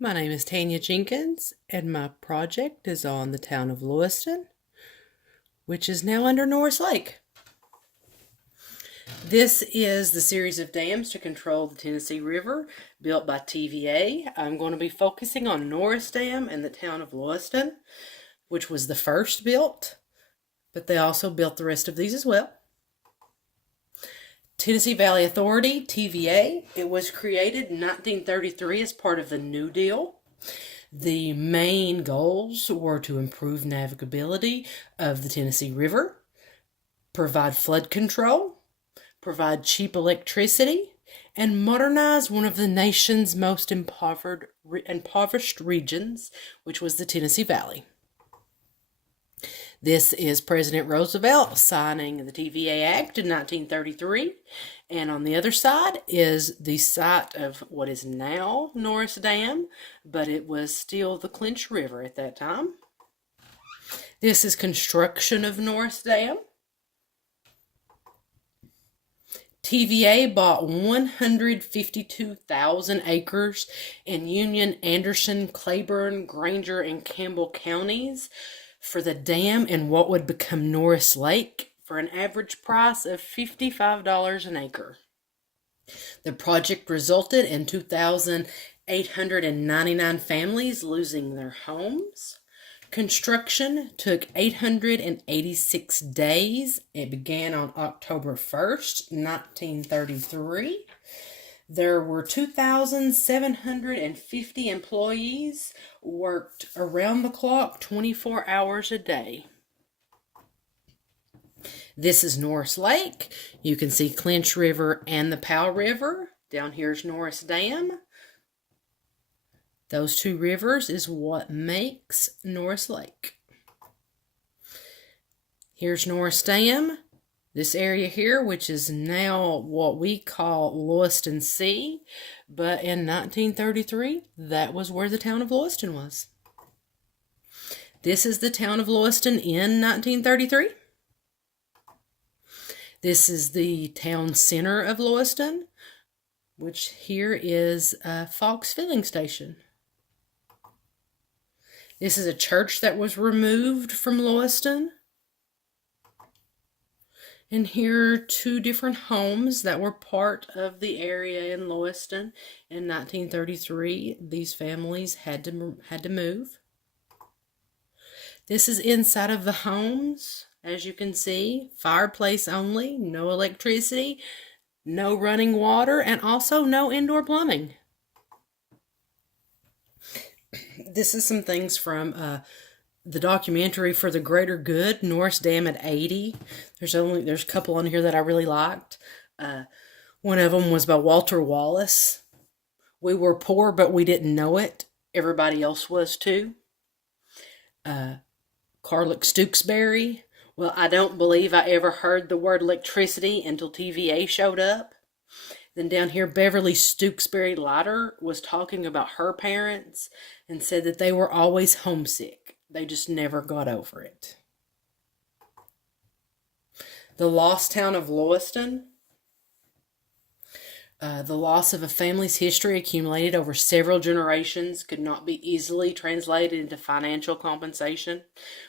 My name is Tanya Jenkins, and my project is on the town of Loyston, which is now under Norris Lake. This is the series of dams to control the Tennessee River built by TVA. I'm going to be focusing on Norris Dam and the town of Loyston, which was the first built, but they also built the rest of these as well. Tennessee Valley Authority, TVA, it was created in 1933 as part of the New Deal. The main goals were to improve navigability of the Tennessee River, provide flood control, provide cheap electricity, and modernize one of the nation's most impoverished regions, which was the Tennessee Valley. This is President Roosevelt signing the TVA Act in 1933. And on the other side is the site of what is now Norris Dam, but it was still the Clinch River at that time. This is construction of Norris Dam. TVA bought 152,000 acres in Union, Anderson, Claiborne, Granger, and Campbell counties for the dam in what would become Norris Lake for an average price of $55 an acre. The project resulted in 2,899 families losing their homes. Construction took 886 days. It began on October 1st, 1933. There were 2,750 employees worked around the clock 24 hours a day. This is Norris Lake. You can see Clinch River and the Powell River. Down here is Norris Dam. Those two rivers is what makes Norris Lake. Here's Norris Dam. This area here, which is now what we call Loyston C, but in 1933, that was where the town of Loyston was. This is the town of Loyston in 1933. This is the town center of Loyston, which here is Fox Filling Station. This is a church that was removed from Loyston. And here are two different homes that were part of the area in Loyston in 1933. These families had to move. This is inside of the homes. As you can see, fireplace only, no electricity, no running water, and also no indoor plumbing. This is some things from the documentary For the Greater Good, Norris Dam at 80. There's a couple on here that I really liked. One of them was by Walter Wallace. We were poor, but we didn't know it. Everybody else was too. Carlick Stooksbury. Well, I don't believe I ever heard the word electricity until TVA showed up. Then down here, Beverly Stooksbury Lighter was talking about her parents and said that they were always homesick. They just never got over it. The lost town of Loyston. The loss of a family's history accumulated over several generations could not be easily translated into financial compensation.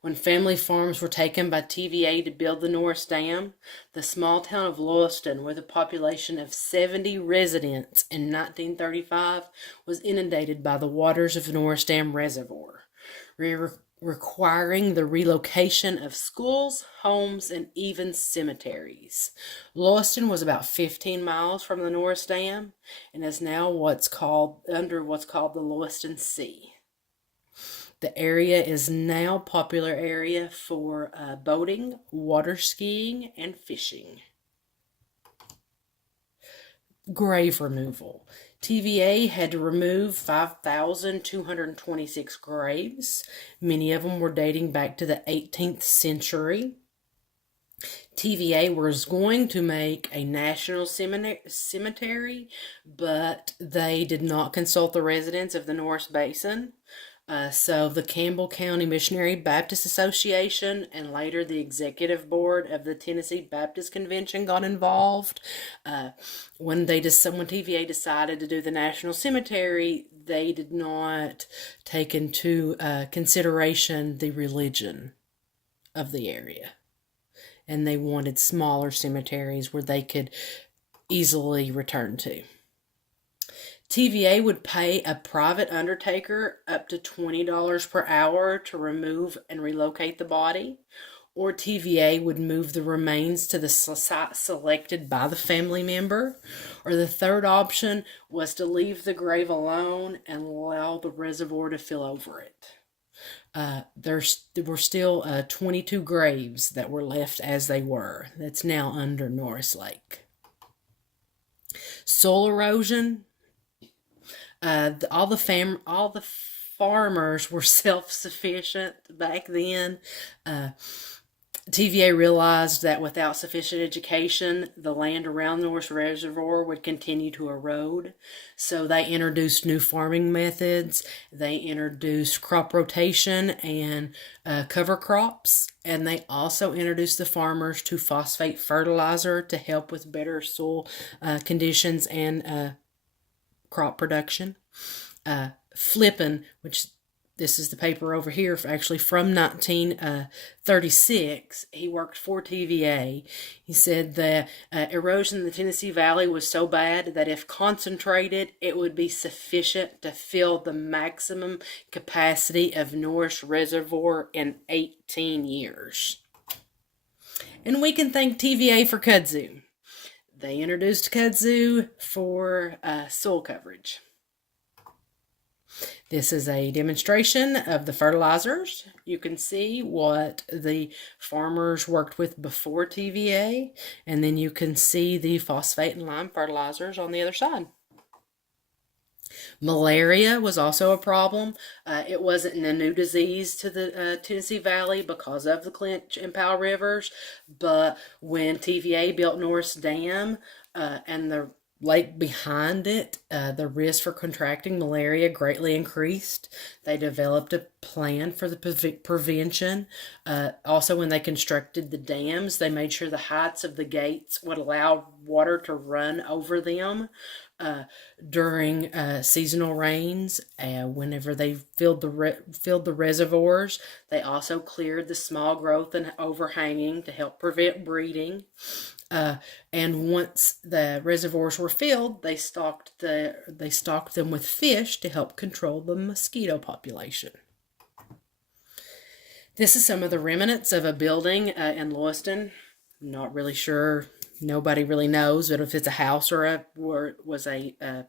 When family farms were taken by TVA to build the Norris Dam, the small town of Loyston, with a population of 70 residents in 1935, was inundated by the waters of Norris Dam Reservoir, requiring the relocation of schools, homes, and even cemeteries. Loyston was about 15 miles from the Norris Dam and is now under what's called the Loyston Sea. The area is now a popular area for boating, water skiing, and fishing. Grave removal. TVA had to remove 5,226 graves. Many of them were dating back to the 18th century. TVA was going to make a national cemetery, but they did not consult the residents of the Norris Basin. So the Campbell County Missionary Baptist Association and later the executive board of the Tennessee Baptist Convention got involved. When TVA decided to do the National Cemetery, they did not take into consideration the religion of the area, and they wanted smaller cemeteries where they could easily return to. TVA would pay a private undertaker up to $20 per hour to remove and relocate the body, or TVA would move the remains to the site selected by the family member, or the third option was to leave the grave alone and allow the reservoir to fill over it. There were still 22 graves that were left as they were. That's now under Norris Lake. Soil erosion. All the farmers were self-sufficient back then. TVA realized that without sufficient education, the land around the Norris Reservoir would continue to erode. So they introduced new farming methods. They introduced crop rotation and cover crops. And they also introduced the farmers to phosphate fertilizer to help with better soil conditions and crop production. Flippin, which this is the paper over here, actually from 1936. He worked for TVA. He said the erosion in the Tennessee Valley was so bad that if concentrated, it would be sufficient to fill the maximum capacity of Norris Reservoir in 18 years. And we can thank TVA for kudzu. They introduced kudzu for soil coverage. This is a demonstration of the fertilizers. You can see what the farmers worked with before TVA, and then you can see the phosphate and lime fertilizers on the other side. Malaria was also a problem. It wasn't a new disease to the Tennessee Valley because of the Clinch and Powell rivers, but when TVA built Norris Dam and the lake behind it, the risk for contracting malaria greatly increased. They developed a plan for the prevention. Also, when they constructed the dams, they made sure the heights of the gates would allow water to run over them during seasonal rains. Whenever they filled the reservoirs, they also cleared the small growth and overhanging to help prevent breeding. And once the reservoirs were filled, they stocked them with fish to help control the mosquito population. This is some of the remnants of a building in Loyston. I'm not really sure. Nobody really knows if it's a house or was a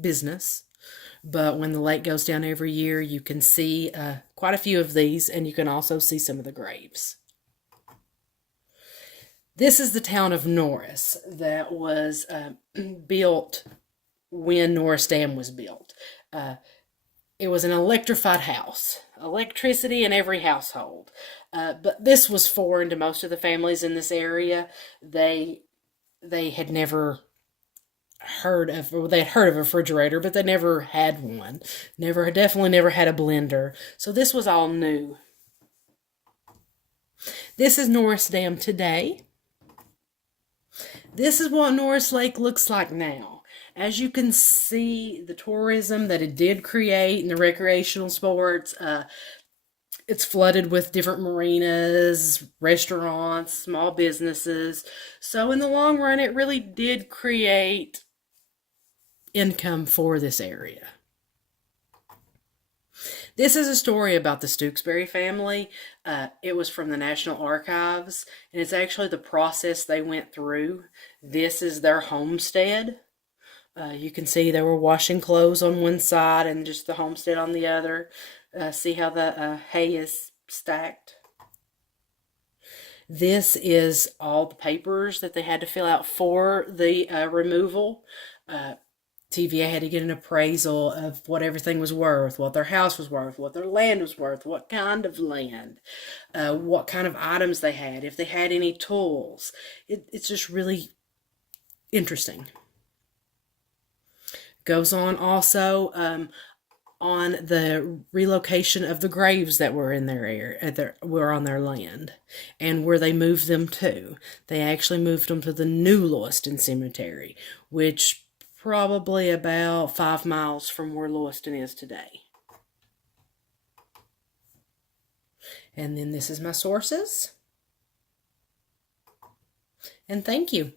business. But when the lake goes down every year, you can see quite a few of these, and you can also see some of the graves. This is the town of Norris that was built when Norris Dam was built. It was an electrified house, electricity in every household. But this was foreign to most of the families in this area. They had never heard of, well, they had heard of a refrigerator, but they never had one. Definitely never had a blender. So this was all new. This is Norris Dam today. This is what Norris Lake looks like now. As you can see, the tourism that it did create and the recreational sports, it's flooded with different marinas, restaurants, small businesses. So in the long run, it really did create income for this area. This is a story about the Stewksbury family. It was from the National Archives, and it's actually the process they went through. This is their homestead. You can see they were washing clothes on one side and just the homestead on the other. See how the hay is stacked? This is all the papers that they had to fill out for the removal. TVA had to get an appraisal of what everything was worth, what their house was worth, what their land was worth, what kind of land, what kind of items they had, if they had any tools. It's just really interesting. Goes on also, on the relocation of the graves that were in their area, were on their land, and where they moved them to. They actually moved them to the new Loyston Cemetery, which probably about 5 miles from where Loyston is today. And then this is my sources. And thank you.